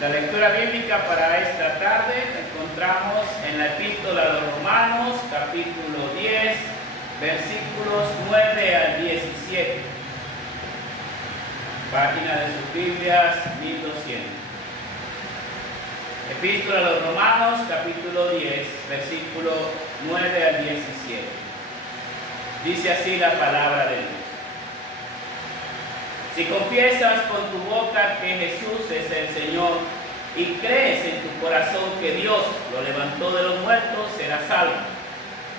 La lectura bíblica para esta tarde la encontramos en la Epístola a los Romanos, capítulo 10, versículos 9 al 17. Página de sus Biblias, 1200. Epístola a los Romanos, capítulo 10, versículo 9 al 17. Dice así la palabra de Dios. Si confiesas con tu boca que Jesús es el Señor y crees en tu corazón que Dios lo levantó de los muertos, serás salvo.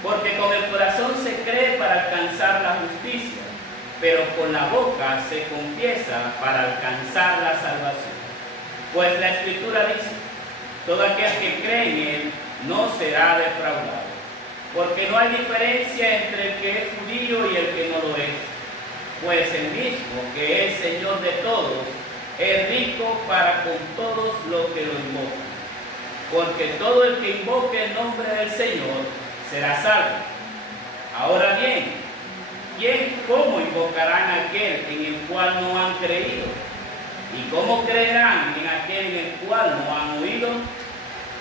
Porque con el corazón se cree para alcanzar la justicia, pero con la boca se confiesa para alcanzar la salvación. Pues la Escritura dice: todo aquel que cree en Él no será defraudado. Porque no hay diferencia entre el que es judío y el que no lo es. Pues el mismo que es Señor de todos, es rico para con todos los que lo invocan. Porque todo el que invoque el nombre del Señor será salvo. Ahora bien, ¿cómo invocarán a aquel en el cual no han creído? ¿Y cómo creerán en aquel en el cual no han oído?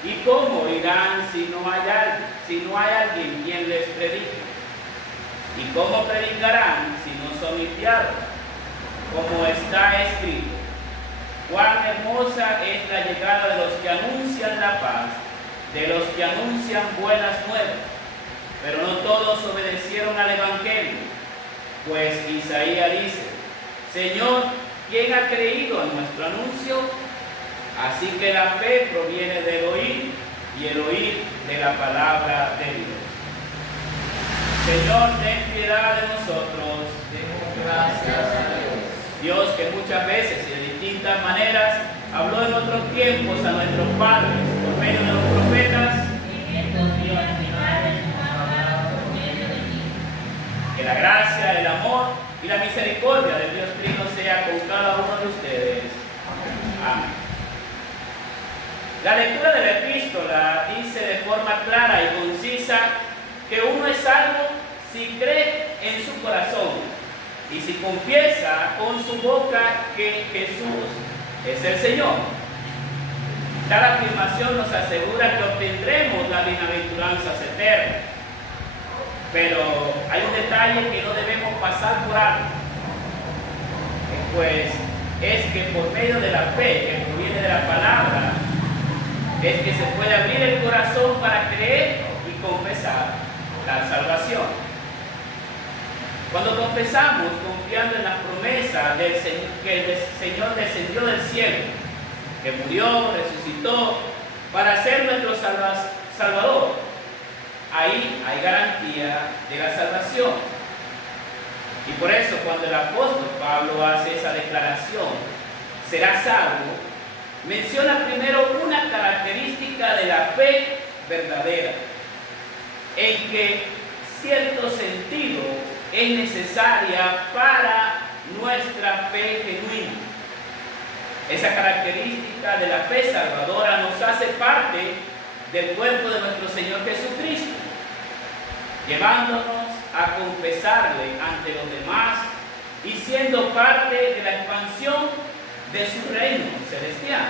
¿Y cómo irán si no hay alguien quien les predique? ¿Y cómo predicarán si no son enviados? Como está escrito: cuán hermosa es la llegada de los que anuncian la paz, de los que anuncian buenas nuevas. Pero no todos obedecieron al Evangelio. Pues Isaías dice: Señor, ¿quién ha creído a nuestro anuncio? Así que la fe proviene del oír, y el oír de la palabra de Dios. Señor, ten piedad de nosotros. Demos gracias a Dios. Dios, que muchas veces y de distintas maneras habló en otros tiempos a nuestros padres por medio de los profetas. Que la gracia, el amor y la misericordia del Dios Trino sea con cada uno de ustedes. Amén. La lectura de la epístola dice de forma clara y concisa que uno es salvo si cree en su corazón y si confiesa con su boca que Jesús es el Señor. Tal afirmación nos asegura que obtendremos las bienaventuranzas eternas. Pero hay un detalle que no debemos pasar por alto, pues es que por medio de la fe que proviene de la palabra, es que se puede abrir el corazón para creer y confesar la salvación. Cuando confesamos confiando en la promesa del Señor, que el Señor descendió del cielo, que murió, resucitó para ser nuestro Salvador, ahí hay garantía de la salvación. Y por eso cuando el apóstol Pablo hace esa declaración, será salvo, menciona primero una característica de la fe verdadera, en que cierto sentido es necesaria para nuestra fe genuina. Esa característica de la fe salvadora nos hace parte del cuerpo de nuestro Señor Jesucristo, llevándonos a confesarle ante los demás y siendo parte de la expansión de su reino celestial.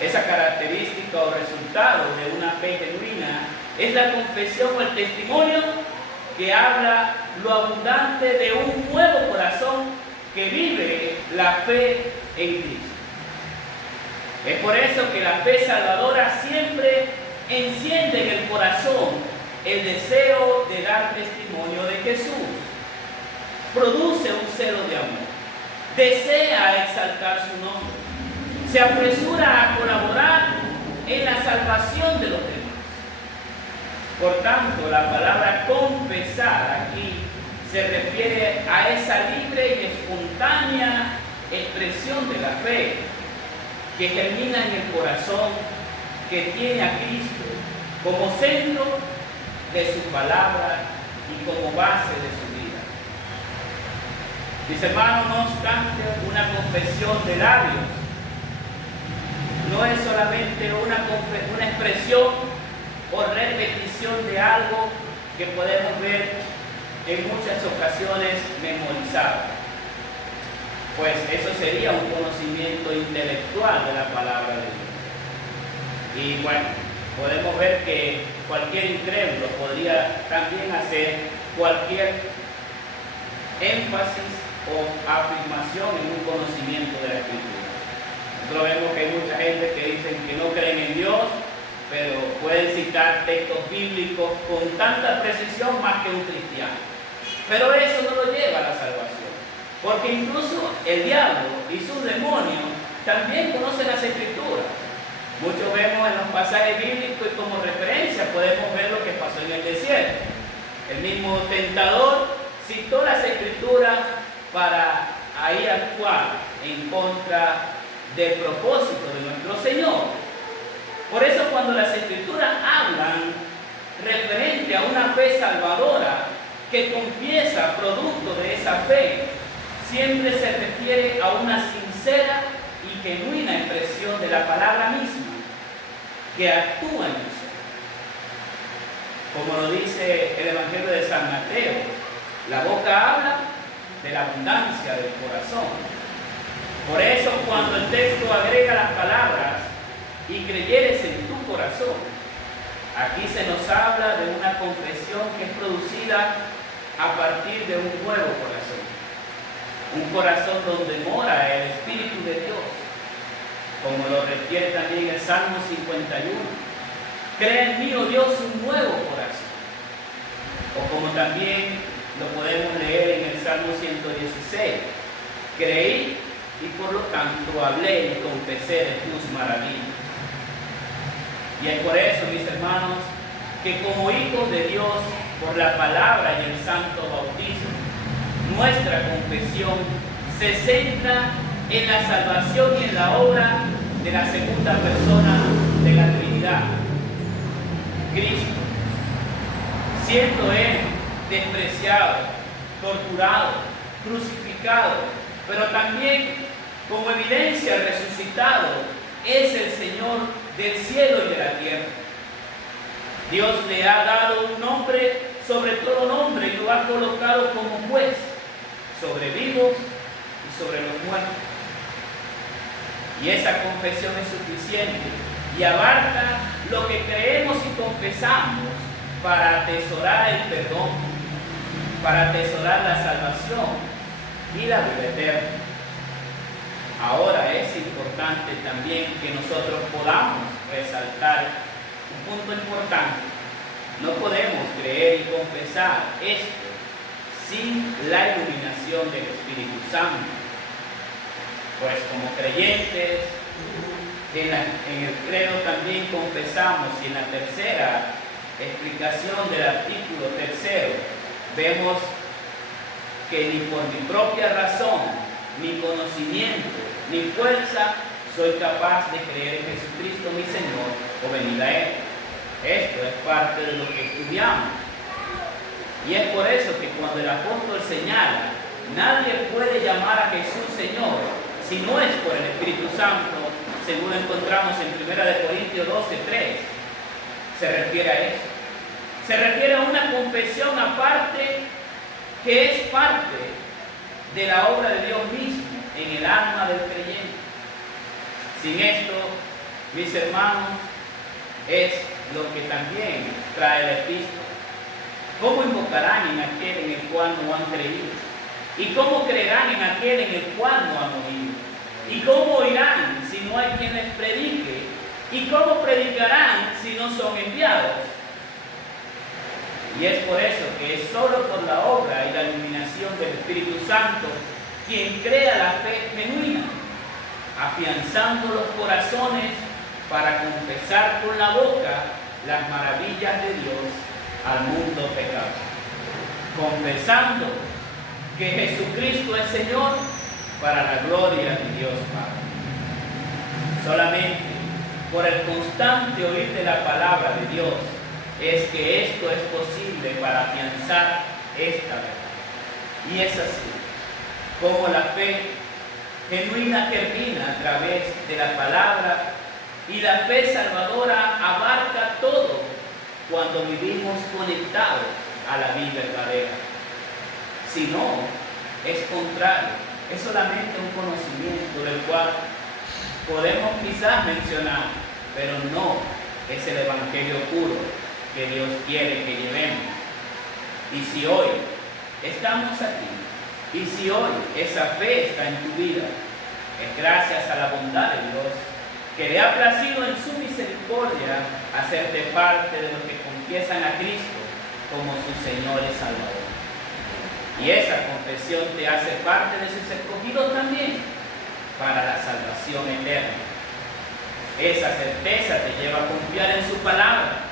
Esa característica o resultado de una fe genuina es la confesión o el testimonio que habla lo abundante de un nuevo corazón que vive la fe en Cristo. Es por eso que la fe salvadora siempre enciende en el corazón el deseo de dar testimonio de Jesús. Produce un celo de amor. Desea exaltar su nombre. Se apresura a colaborar en la salvación de los demás. Por tanto, la palabra confesar aquí se refiere a esa libre y espontánea expresión de la fe que germina en el corazón que tiene a Cristo como centro de su palabra y como base de su vida. Mis hermanos, no obstante, una confesión de labios no es solamente una expresión o repetición de algo que podemos ver en muchas ocasiones memorizado. pues eso sería un conocimiento intelectual de la palabra de Dios. Y bueno, podemos ver que cualquier incrédulo podría también hacer cualquier énfasis o afirmación en un conocimiento de la Escritura. Nosotros vemos que hay mucha gente que dicen que no creen en Dios, pero pueden citar textos bíblicos con tanta precisión más que un cristiano. Pero eso no lo lleva a la salvación, porque incluso el diablo y sus demonios también conocen las Escrituras. Muchos vemos en los pasajes bíblicos y como referencia podemos ver lo que pasó en el desierto. El mismo tentador citó las Escrituras para ahí actuar en contra del propósito de nuestro Señor. Por eso cuando las Escrituras hablan referente a una fe salvadora que confiesa producto de esa fe, siempre se refiere a una sincera y genuina expresión de la palabra misma que actúa en nosotros. Como lo dice el Evangelio de San Mateo, la boca habla de la abundancia del corazón. Por eso cuando el texto agrega las palabras y creyeres en tu corazón, aquí se nos habla de una confesión que es producida a partir de un nuevo corazón. Un corazón donde mora el Espíritu de Dios, como lo refiere también el Salmo 51. Crea en mí, oh Dios, un nuevo corazón. O como también lo podemos leer en el Salmo 116. Creí y por lo tanto hablé y confesé de tus maravillas. Y es por eso, mis hermanos, que como hijos de Dios, por la palabra y el santo bautismo, nuestra confesión se centra en la salvación y en la obra de la segunda persona de la Trinidad, Cristo. Siendo Él despreciado, torturado, crucificado, pero también como evidencia resucitado, es el Señor del cielo y de la tierra. Dios le ha dado un nombre sobre todo nombre y lo ha colocado como juez sobre vivos y sobre los muertos. Y esa confesión es suficiente y abarca lo que creemos y confesamos para atesorar el perdón, para atesorar la salvación y la vida eterna. Ahora es importante también que nosotros podamos resaltar un punto importante. No podemos creer y confesar esto sin la iluminación del Espíritu Santo. Pues como creyentes, en el credo también confesamos, y en la tercera explicación del artículo tercero, vemos que ni por mi propia razón, ni conocimiento, ni fuerza, soy capaz de creer en Jesucristo mi Señor o venir a Él. Esto es parte de lo que estudiamos. Y es por eso que cuando el apóstol señala, nadie puede llamar a Jesús Señor si no es por el Espíritu Santo, según encontramos en 1 Corintios 12:3, se refiere a eso. Se refiere a una confesión aparte que es parte de la obra de Dios mismo en el alma del creyente. Sin esto, mis hermanos, es lo que también trae la epístola. ¿Cómo invocarán en aquel en el cual no han creído? ¿Y cómo creerán en aquel en el cual no han oído? ¿Y cómo oirán si no hay quien les predique? ¿Y cómo predicarán si no son enviados? Y es por eso que es solo por la obra y la iluminación del Espíritu Santo quien crea la fe genuina, afianzando los corazones para confesar con la boca las maravillas de Dios al mundo pecado, confesando que Jesucristo es Señor para la gloria de Dios Padre. Solamente por el constante oír de la palabra de Dios es que esto es posible para afianzar esta verdad. Y es así como la fe genuina germina a través de la palabra, y la fe salvadora abarca todo cuando vivimos conectados a la vida verdadera. Si no, es contrario es solamente un conocimiento del cual podemos quizás mencionar, pero no es el evangelio puro que Dios quiere que llevemos. Y si hoy estamos aquí, y si hoy esa fe está en tu vida, es gracias a la bondad de Dios, que le ha placido en su misericordia hacerte parte de los que confiesan a Cristo como su Señor y Salvador. Y esa confesión te hace parte de sus escogidos también para la salvación eterna. Esa certeza te lleva a confiar en su palabra,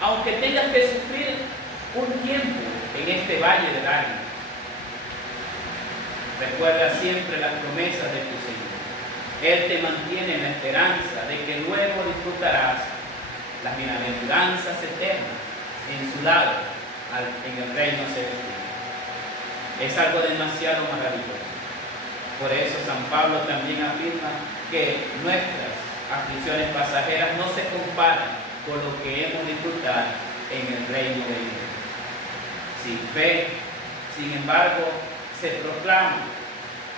aunque tengas que sufrir un tiempo en este valle de lágrimas. Recuerda siempre las promesas de tu Señor. Él te mantiene en la esperanza de que luego disfrutarás las bienaventuranzas eternas en su lado, en el reino celestial. Es algo demasiado maravilloso. Por eso San Pablo también afirma que nuestras aflicciones pasajeras no se comparan con lo que hemos disfrutado en el reino de Dios. Sin fe, sin embargo, se proclama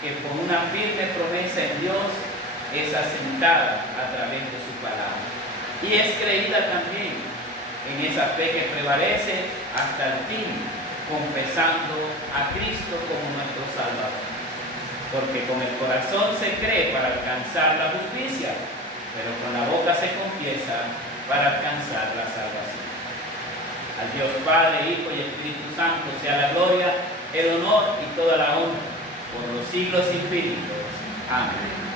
que con una firme promesa en Dios es asentada a través de su palabra. Y es creída también en esa fe que prevalece hasta el fin, confesando a Cristo como nuestro Salvador. Porque con el corazón se cree para alcanzar la justicia, pero con la boca se confiesa para alcanzar la salvación. Al Dios Padre, Hijo y Espíritu Santo sea la gloria, el honor y toda la honra por los siglos infinitos. Amén.